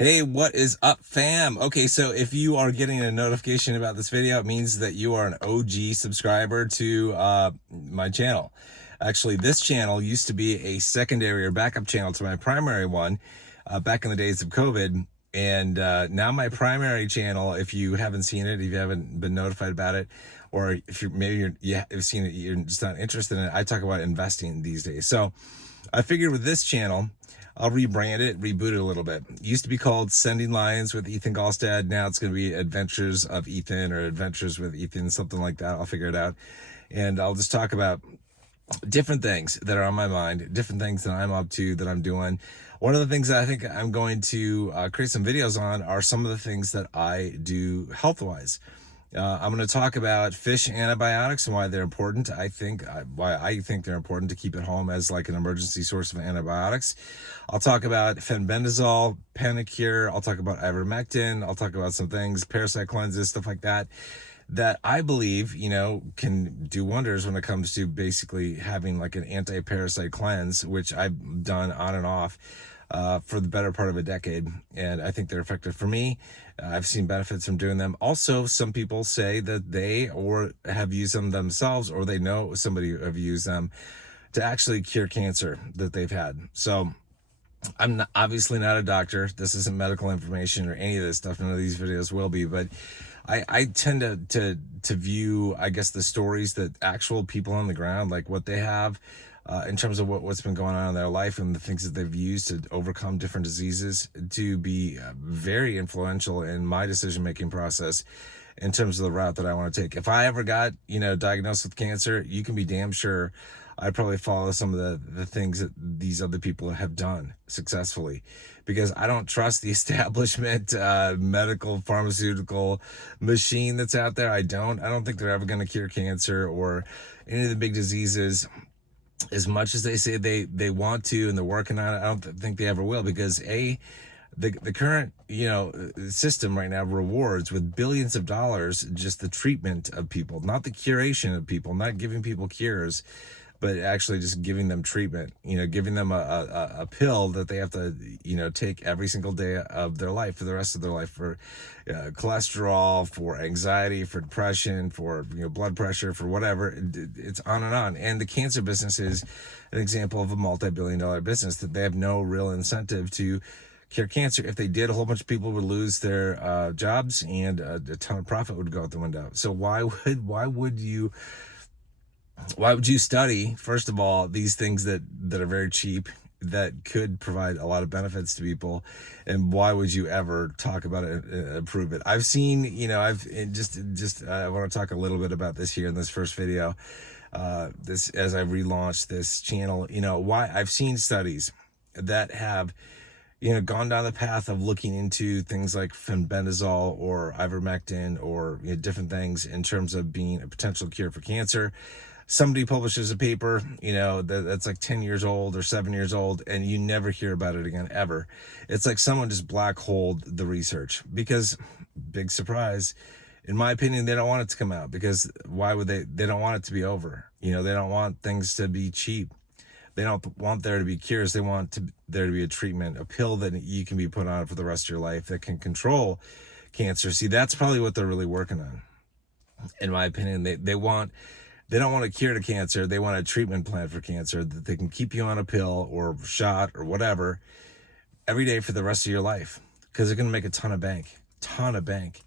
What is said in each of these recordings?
Hey, what is up, fam? Okay, so if you are getting a notification about this video, it means that you are an OG subscriber to my channel. Actually, this channel used to be a secondary or backup channel to my primary one back in the days of COVID. And now my primary channel, if you haven't seen it, if you haven't been notified about it, or if you've seen it, you're just not interested in it, I talk about investing these days. So I figured with this channel, I'll rebrand it, reboot it a little bit. It used to be called Sending Lines with Ethan Gallstad. Now it's going to be Adventures of Ethan or Adventures with Ethan, something like that. I'll figure it out. And I'll just talk about different things that are on my mind, different things that I'm up to, that I'm doing. One of the things that I think I'm going to create some videos on are some of the things that I do health-wise. I'm going to talk about fish antibiotics and why they're important. Why I think they're important to keep at home as like an emergency source of antibiotics. I'll talk about fenbendazole, Panacur. I'll talk about ivermectin. I'll talk about some things, parasite cleanses, stuff like that, that I believe, can do wonders when it comes to basically having like an anti-parasite cleanse, which I've done on and off for the better part of a decade. And I think they're effective for me. I've seen benefits from doing them. Also, some people say that they or have used them themselves, or they know somebody who have used them to actually cure cancer that they've had. So I'm obviously not a doctor. This isn't medical information or any of this stuff. None of these videos will be, but I tend to view, I guess, the stories that actual people on the ground, like what they have in terms of what's been going on in their life and the things that they've used to overcome different diseases, to be very influential in my decision-making process in terms of the route that I want to take. If I ever got, diagnosed with cancer, you can be damn sure I'd probably follow some of the things that these other people have done successfully, because I don't trust the establishment medical pharmaceutical machine that's out there. I don't think they're ever going to cure cancer or any of the big diseases as much as they say they want to, and they're working on it. I don't think they ever will, because the current system right now rewards with billions of dollars just the treatment of people, not the curation of people, not giving people cures, but actually just giving them treatment, giving them a pill that they have to, take every single day of their life for the rest of their life, for cholesterol, for anxiety, for depression, for blood pressure, for whatever. It's on and on. And the cancer business is an example of a multi-billion-dollar business that they have no real incentive to cure cancer. If they did, a whole bunch of people would lose their jobs, and a ton of profit would go out the window. So why would you study, first of all, these things that are very cheap, that could provide a lot of benefits to people? And why would you ever talk about it and approve it? I've seen, I want to talk a little bit about this here in this first video, this, as I relaunched this channel, why I've seen studies that have, gone down the path of looking into things like fenbendazole or ivermectin or different things in terms of being a potential cure for cancer. Somebody publishes a paper, that's like 10 years old or 7 years old, and you never hear about it again, ever. It's like someone just black holed the research, because, big surprise, in my opinion, they don't want it to come out, because why would they? They don't want it to be over. They don't want things to be cheap. They don't want there to be cures. They want there to be a treatment, a pill that you can be put on for the rest of your life that can control cancer. See, that's probably what they're really working on, in my opinion. They don't want a cure to cancer. They want a treatment plan for cancer that they can keep you on a pill or shot or whatever every day for the rest of your life, because they're going to make a ton of bank.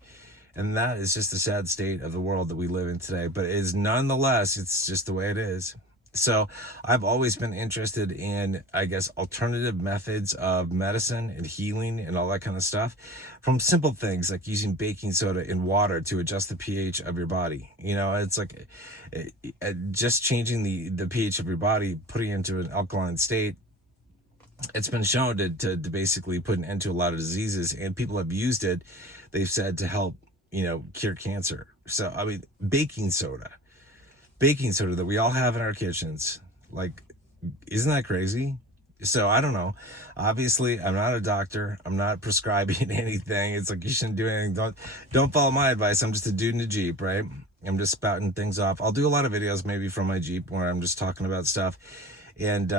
And that is just the sad state of the world that we live in today. But it is nonetheless, it's just the way it is. So I've always been interested in, I guess, alternative methods of medicine and healing and all that kind of stuff, from simple things like using baking soda in water to adjust the pH of your body. It's like just changing the pH of your body, putting it into an alkaline state. It's been shown to basically put an end to a lot of diseases, and people have used it, they've said, to help, cure cancer. So, I mean, baking soda that we all have in our kitchens. Like, isn't that crazy? So I don't know. Obviously, I'm not a doctor. I'm not prescribing anything. It's like, you shouldn't do anything. Don't follow my advice. I'm just a dude in a Jeep, right? I'm just spouting things off. I'll do a lot of videos maybe from my Jeep where I'm just talking about stuff. And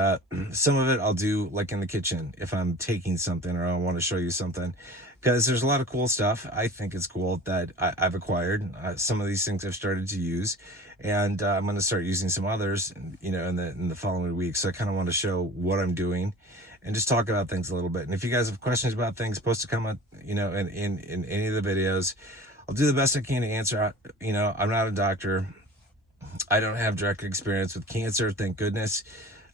some of it I'll do like in the kitchen if I'm taking something or I want to show you something, because there's a lot of cool stuff I think it's cool that I've acquired. Some of these things I've started to use, and I'm going to start using some others, you know, in the following week. So I kind of want to show what I'm doing and just talk about things a little bit. And if you guys have questions about things, post a comment, you know, in any of the videos. I'll do the best I can to answer. You know, I'm not a doctor. I don't have direct experience with cancer, thank goodness.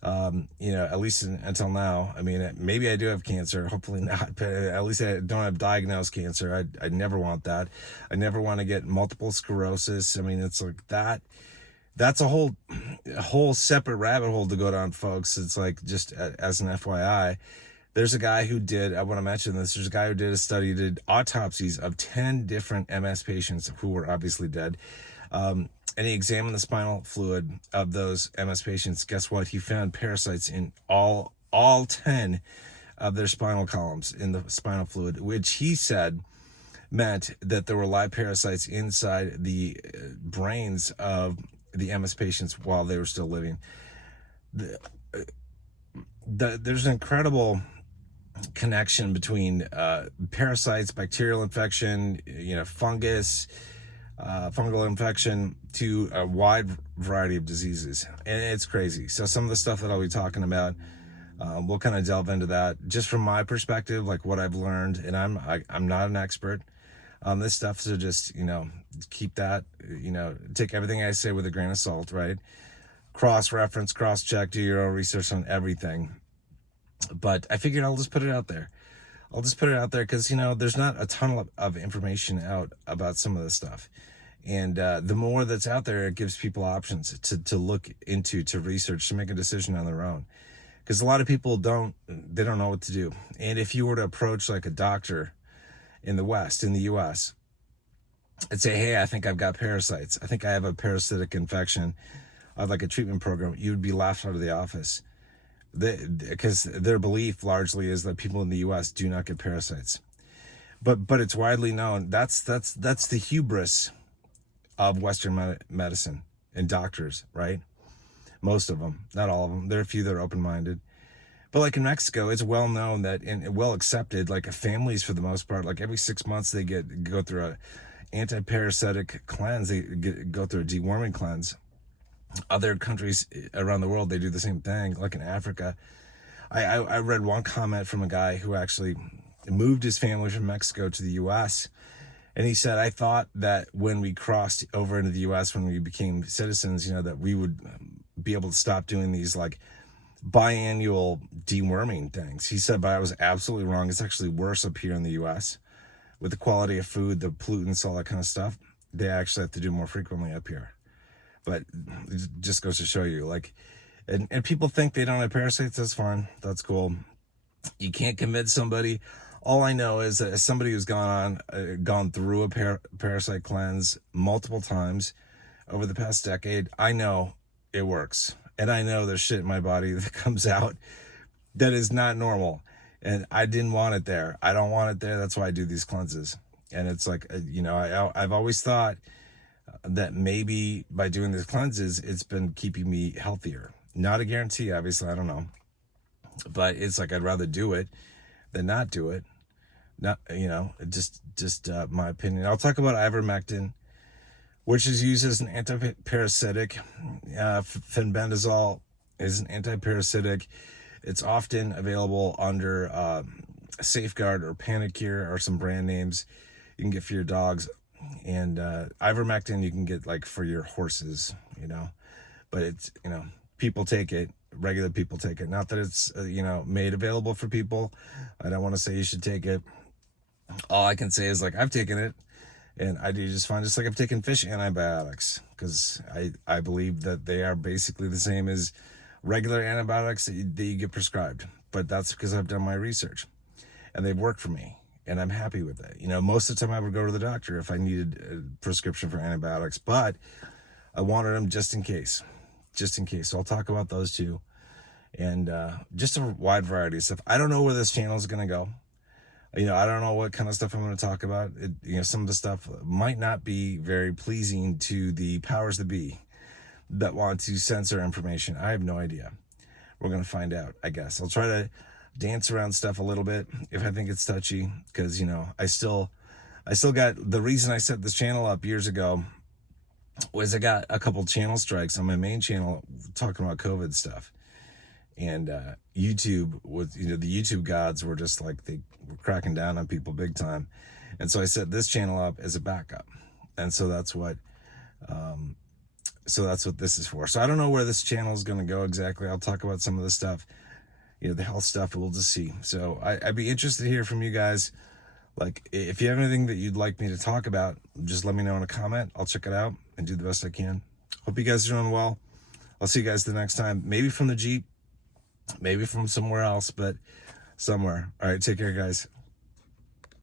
You know, at least until now. I mean, maybe I do have cancer, hopefully not, but at least I don't have diagnosed cancer. I never want that. I never want to get multiple sclerosis. I mean, it's like that's a whole separate rabbit hole to go down, folks. It's like, just as an FYI, there's a guy who did, I want to mention this, there's a guy who did a study, did autopsies of 10 different MS patients who were obviously dead. And he examined the spinal fluid of those MS patients. Guess what? He found parasites in all 10 of their spinal columns in the spinal fluid, which he said meant that there were live parasites inside the brains of the MS patients while they were still living. There's an incredible connection between parasites, bacterial infection, you know, fungus, fungal infection, to a wide variety of diseases, and it's crazy. So some of the stuff that I'll be talking about, we'll kind of delve into that just from my perspective, like what I've learned. And I'm not an expert on this stuff, so just, you know, keep that, you know, take everything I say with a grain of salt, right? Cross-reference, cross-check, do your own research on everything. But I figured I'll just put it out there. I'll just put it out there because, you know, there's not a ton of information out about some of this stuff. And the more that's out there, it gives people options to look into, to research, to make a decision on their own. Because a lot of people don't know what to do. And if you were to approach like a doctor in the West, in the US, and say, hey, I think I've got parasites, I think I have a parasitic infection, I'd like a treatment program, you would be laughed out of the office. Because their belief largely is that people in the US do not get parasites. But it's widely known. That's the hubris of Western medicine and doctors, right? Most of them, not all of them. There are a few that are open-minded. But like in Mexico, it's well known that, and well accepted, like families for the most part, like every 6 months they go through a anti-parasitic cleanse. They go through a deworming cleanse. Other countries around the world, they do the same thing. Like in Africa, I read one comment from a guy who actually moved his family from Mexico to the US, and he said, I thought that when we crossed over into the US, when we became citizens, you know, that we would be able to stop doing these like biannual deworming things. He said, but I was absolutely wrong. It's actually worse up here in the US with the quality of food, the pollutants, all that kind of stuff. They actually have to do more frequently up here. But it just goes to show you, like, and people think they don't have parasites. That's fine. That's cool. You can't convince somebody. All I know is that as somebody who's gone through a parasite cleanse multiple times over the past decade, I know it works. And I know there's shit in my body that comes out that is not normal. And I didn't want it there. I don't want it there. That's why I do these cleanses. And it's like, you know, I've always thought that maybe by doing these cleanses, it's been keeping me healthier. Not a guarantee, obviously, I don't know. But it's like, I'd rather do it than not do it. Not, you know, just my opinion. I'll talk about ivermectin, which is used as an antiparasitic. Fenbendazole is an antiparasitic. It's often available under Safeguard or Panacur or some brand names you can get for your dogs. And ivermectin you can get like for your horses, you know. But it's, you know, people take it. Regular people take it. Not that it's, you know, made available for people. I don't want to say you should take it. All I can say is, like, I've taken it and I do just fine. Just like I've taken fish antibiotics, because I believe that they are basically the same as regular antibiotics that you get prescribed. But that's because I've done my research and they've worked for me and I'm happy with it. You know, most of the time I would go to the doctor if I needed a prescription for antibiotics, but I wanted them just in case. So I'll talk about those too. And just a wide variety of stuff. I don't know where this channel is going to go. You know, I don't know what kind of stuff I'm going to talk about. You know, some of the stuff might not be very pleasing to the powers that be that want to censor information. I have no idea. we're going to find out, I guess. I'll try to dance around stuff a little bit if I think it's touchy, because, you know, I still got, the reason I set this channel up years ago was I got a couple channel strikes on my main channel talking about COVID stuff. And YouTube was, you know, the YouTube gods were just like, they were cracking down on people big time. And so I set this channel up as a backup. And so that's what this is for. So I don't know where this channel is going to go exactly. I'll talk about some of the stuff, you know, the health stuff, we'll just see. So I'd be interested to hear from you guys. Like, if you have anything that you'd like me to talk about, just let me know in a comment. I'll check it out and do the best I can. Hope you guys are doing well. I'll see you guys the next time. Maybe from the Jeep, maybe from somewhere else, but somewhere. All right, take care, guys.